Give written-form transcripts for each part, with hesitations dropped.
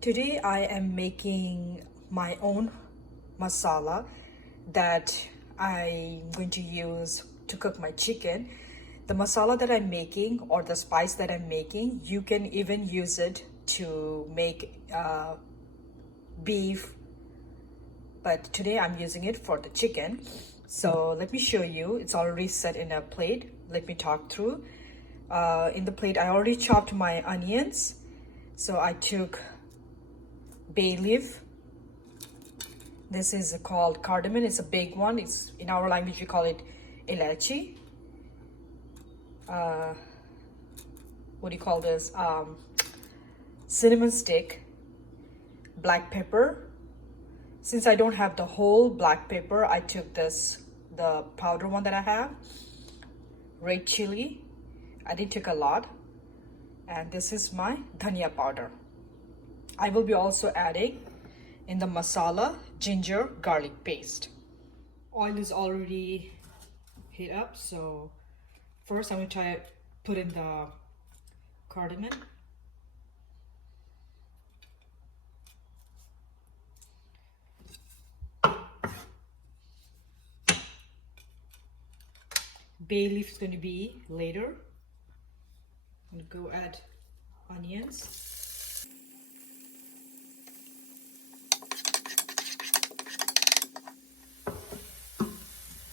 Today I am making my own masala that I'm going to use to cook my chicken. The masala that I'm making, or the spice that I'm making, you can even use it to make beef, but today I'm using it for the chicken. So let me show you. It's already set in a plate. Let me talk through. In the plate I already chopped my onions. So I took bay leaf. This is called cardamom. It's a big one. It's in our language we call it ilachi. What do you call this? Cinnamon stick, black pepper. Since I don't have the whole black pepper, I took the powder one that I have. Red chili. I didn't take a lot. And this is my dhania powder. I will be also adding in the masala ginger garlic paste. Oil is already heat up, so first I'm going to try to put in the cardamom. Bay leaf is going to be later. I'm going to go add onions.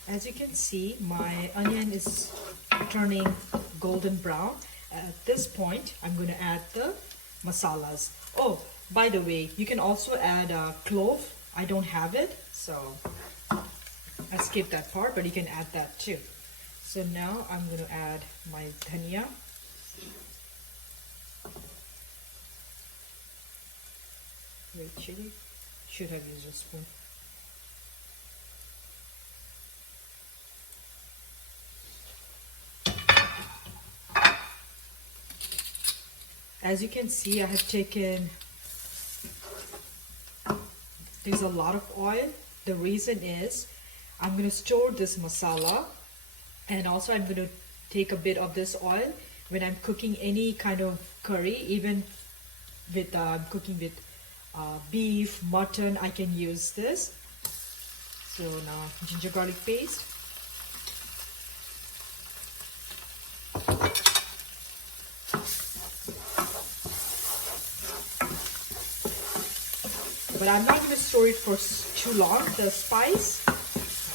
As you can see, my onion is turning golden brown. At this point, I'm going to add the masalas. Oh, by the way, you can also add a clove. I don't have it, so I skipped that part, but you can add that too. So now I'm going to add my dhania. Red chili. Should have used a spoon. As you can see, I have taken, there's a lot of oil. The reason is I'm going to store this masala, and also I'm going to take a bit of this oil when I'm cooking any kind of curry, even with I'm cooking with beef, mutton, I can use this. So now ginger garlic paste. But I'm not going to store it for too long, the spice.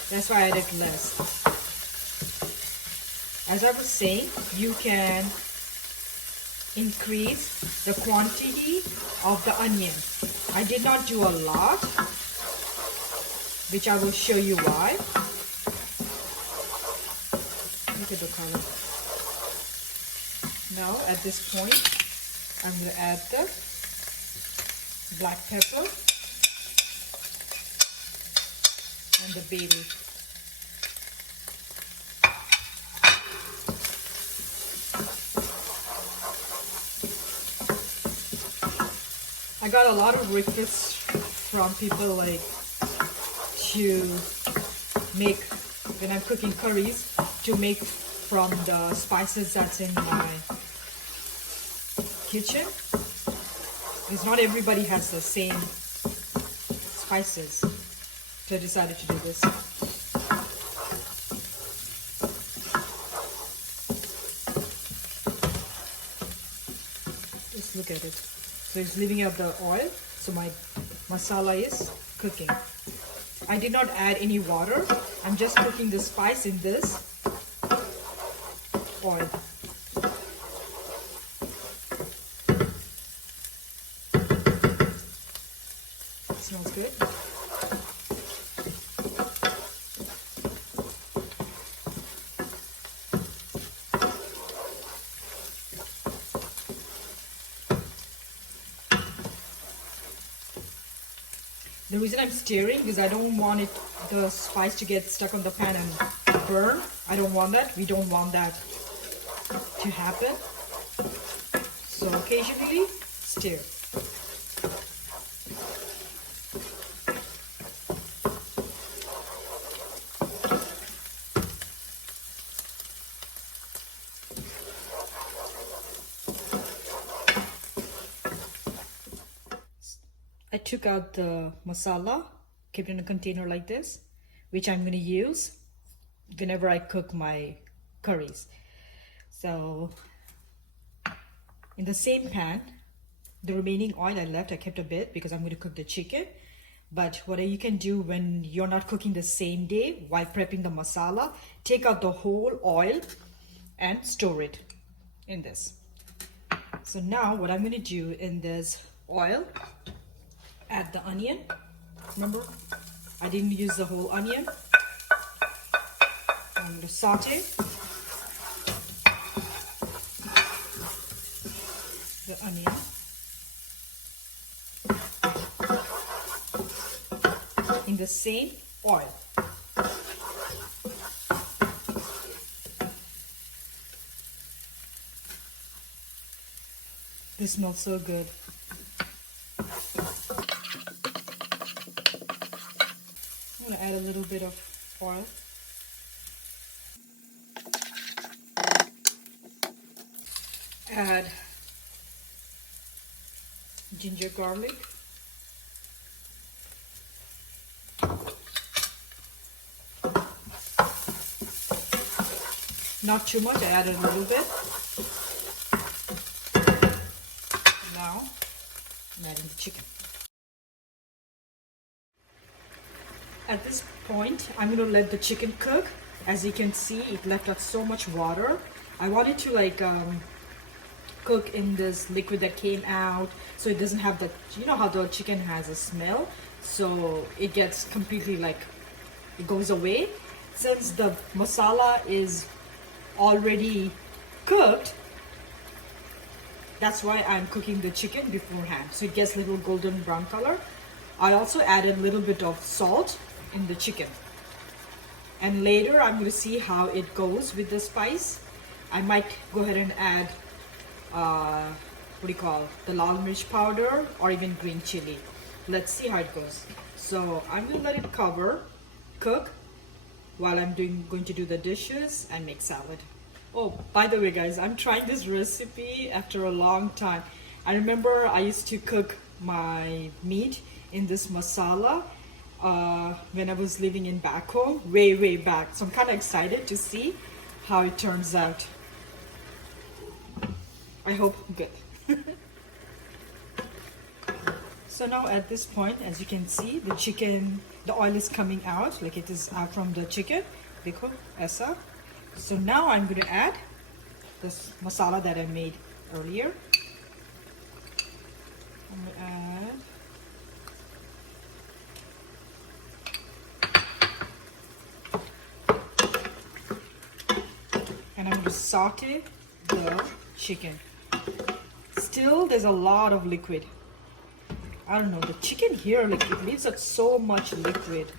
That's why I added less. As I was saying, you can increase the quantity of the onion. I did not do a lot, which I will show you why. Look at the color. Now at this point, I'm going to add the black pepper and the bay leaf. I got a lot of requests from people like to make, when I'm cooking curries, to make from the spices that's in my kitchen. Because not everybody has the same spices. So I decided to do this. Just look at it. So it's leaving out the oil. So my masala is cooking. I did not add any water. I'm just cooking the spice in this oil. It smells good. The reason I'm stirring is I don't want the spice to get stuck on the pan and burn. I don't want that. We don't want that to happen. So occasionally stir. I took out the masala, kept it in a container like this, which I'm going to use whenever I cook my curries. So in the same pan, the remaining oil I left, I kept a bit because I'm going to cook the chicken. But what you can do when you're not cooking the same day while prepping the masala, take out the whole oil and store it in this. So now what I'm going to do in this oil, add the onion. Remember, I didn't use the whole onion. I'm going to saute the onion. In the same oil. This smells so good. I'm going to add a little bit of oil. Add ginger garlic. Not too much, I added a little bit. Now, I'm adding the chicken. At this point, I'm going to let the chicken cook. As you can see, it left out so much water. I want it to cook in this liquid that came out, so it doesn't have the, you know how the chicken has a smell, so it gets completely it goes away. Since the masala is already cooked, that's why I'm cooking the chicken beforehand, so it gets a little golden brown color. I also added a little bit of salt in the chicken, and later I'm going to see how it goes with the spice. I might go ahead and add the lal mirch powder or even green chili. Let's see how it goes. So I'm going to let it cook while I'm going to do the dishes and make salad. Oh, by the way guys, I'm trying this recipe after a long time. I remember I used to cook my meat in this masala when I was living in back home, way back. So I'm kind of excited to see how it turns out. I hope good. So now at this point, as you can see, the chicken, the oil is coming out, like it is out from the chicken. Dekho, aisa. So now I'm going to add this masala that I made earlier. I'm going to add and I'm going to saute the chicken. Still, there's a lot of liquid. I don't know, the chicken here, it leaves out so much liquid.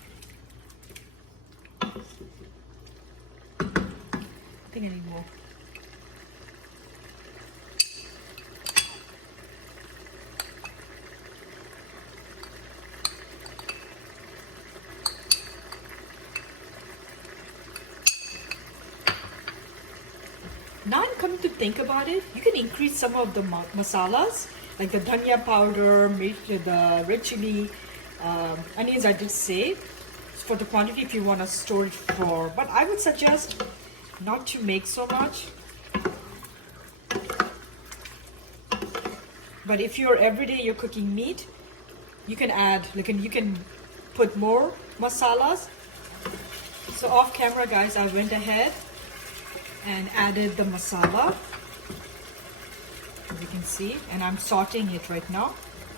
I think I need more. Now I'm coming to think about it, you can increase some of the masalas, like the dhania powder, the red chili, onions I did say, for the quantity if you want to store it for. But I would suggest not to make so much. But if you're cooking meat, you can add, you can put more masalas. So off camera guys, I went ahead and added the masala, as you can see, and I'm sauteing it right now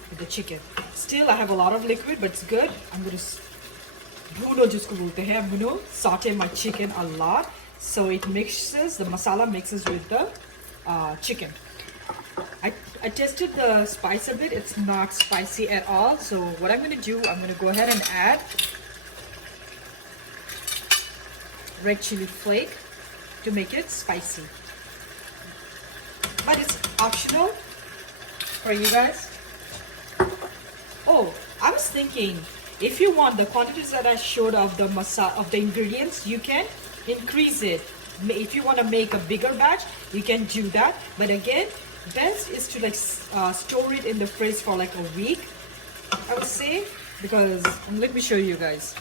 with the chicken. Still I have a lot of liquid, but it's good. I'm going to saute my chicken a lot so it mixes, the masala mixes with the chicken. I tested the spice a bit, it's not spicy at all. So what I'm going to do, I'm going to go ahead and add red chili flake to make it spicy, but it's optional for you guys. Oh, I was thinking, if you want the quantities that I showed of the ingredients, you can increase it. If you want to make a bigger batch, you can do that. But again, best is to store it in the fridge for a week I would say, because let me show you guys.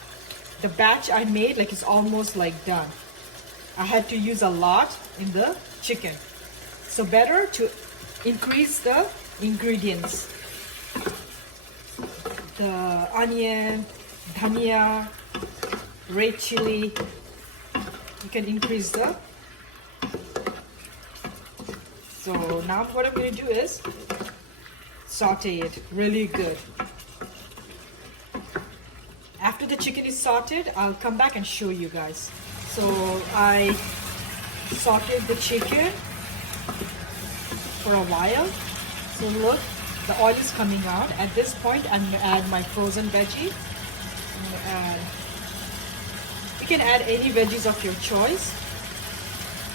The batch I made, like, it's almost like done. I had to use a lot in the chicken. So better to increase the ingredients. The onion, dhania, red chili. You can increase the. So now what I'm going to do is saute it really good. After the chicken is sauteed, I'll come back and show you guys. So I sauteed the chicken for a while. So look, the oil is coming out. At this point, I'm going to add my frozen veggie. You can add any veggies of your choice,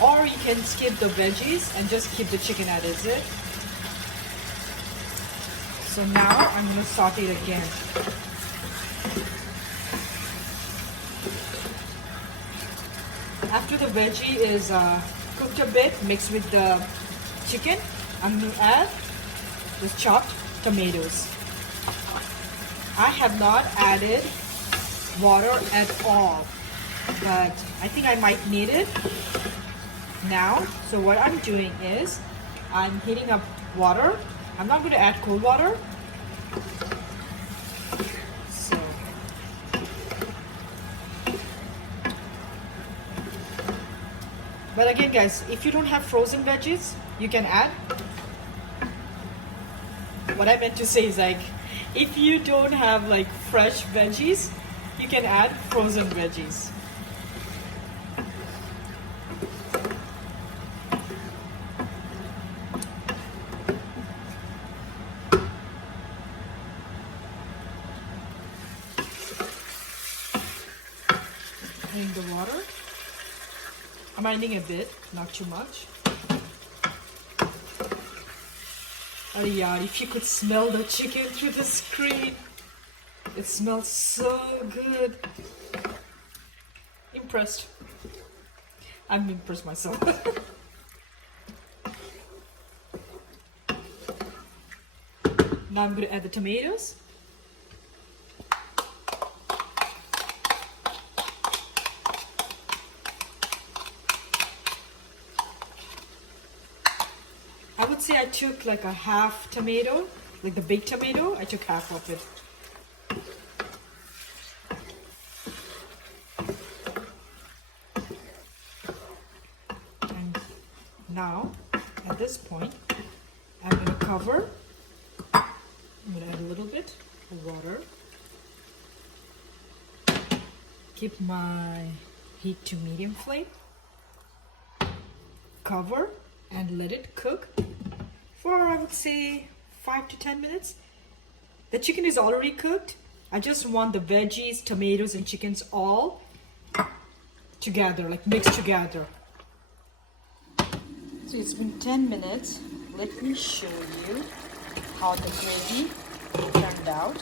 or you can skip the veggies and just keep the chicken as it. So now I'm going to saute it again. After the veggie is cooked a bit, mixed with the chicken, I'm going to add the chopped tomatoes. I have not added water at all, but I think I might need it now. So what I'm doing is I'm heating up water. I'm not going to add cold water. But again, guys, if you don't have frozen veggies, you can add. What I meant to say is, like, if you don't have like fresh veggies, you can add frozen veggies. Adding the water. I'm adding a bit, not too much. Oh yeah, if you could smell the chicken through the screen. It smells so good. Impressed. I'm impressed myself. Now I'm going to add the tomatoes. I would say I took like a half tomato, like the big tomato, I took half of it. And now, at this point, I'm going to cover. I'm going to add a little bit of water. Keep my heat to medium flame. Cover and let it cook for, I would say, 5 to 10 minutes. The chicken is already cooked. I just want the veggies, tomatoes, and chickens all together, like mixed together. So it's been 10 minutes. Let me show you how the gravy turned out.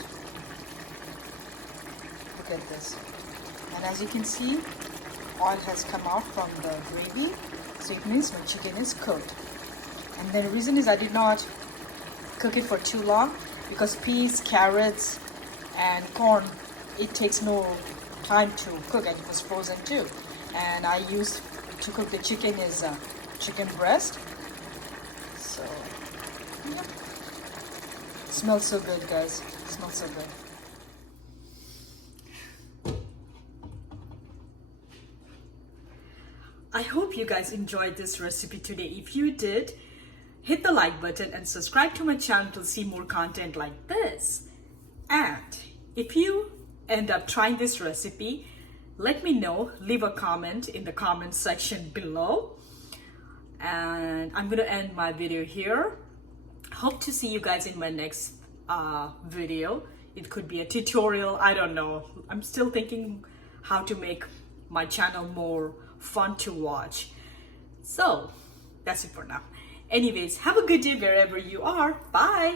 Look at this. And as you can see, oil has come out from the gravy. So it means my chicken is cooked. And the reason is I did not cook it for too long because peas, carrots, and corn, it takes no time to cook, and it was frozen too. And I used to cook the chicken is chicken breast. So yeah, it smells so good, guys. It smells so good. I hope you guys enjoyed this recipe today. If you did, hit the like button and subscribe to my channel to see more content like this. And if you end up trying this recipe, let me know. Leave a comment in the comment section below. And I'm going to end my video here. Hope to see you guys in my next video. It could be a tutorial. I don't know. I'm still thinking how to make my channel more fun to watch. So that's it for now. Anyways, have a good day wherever you are. Bye.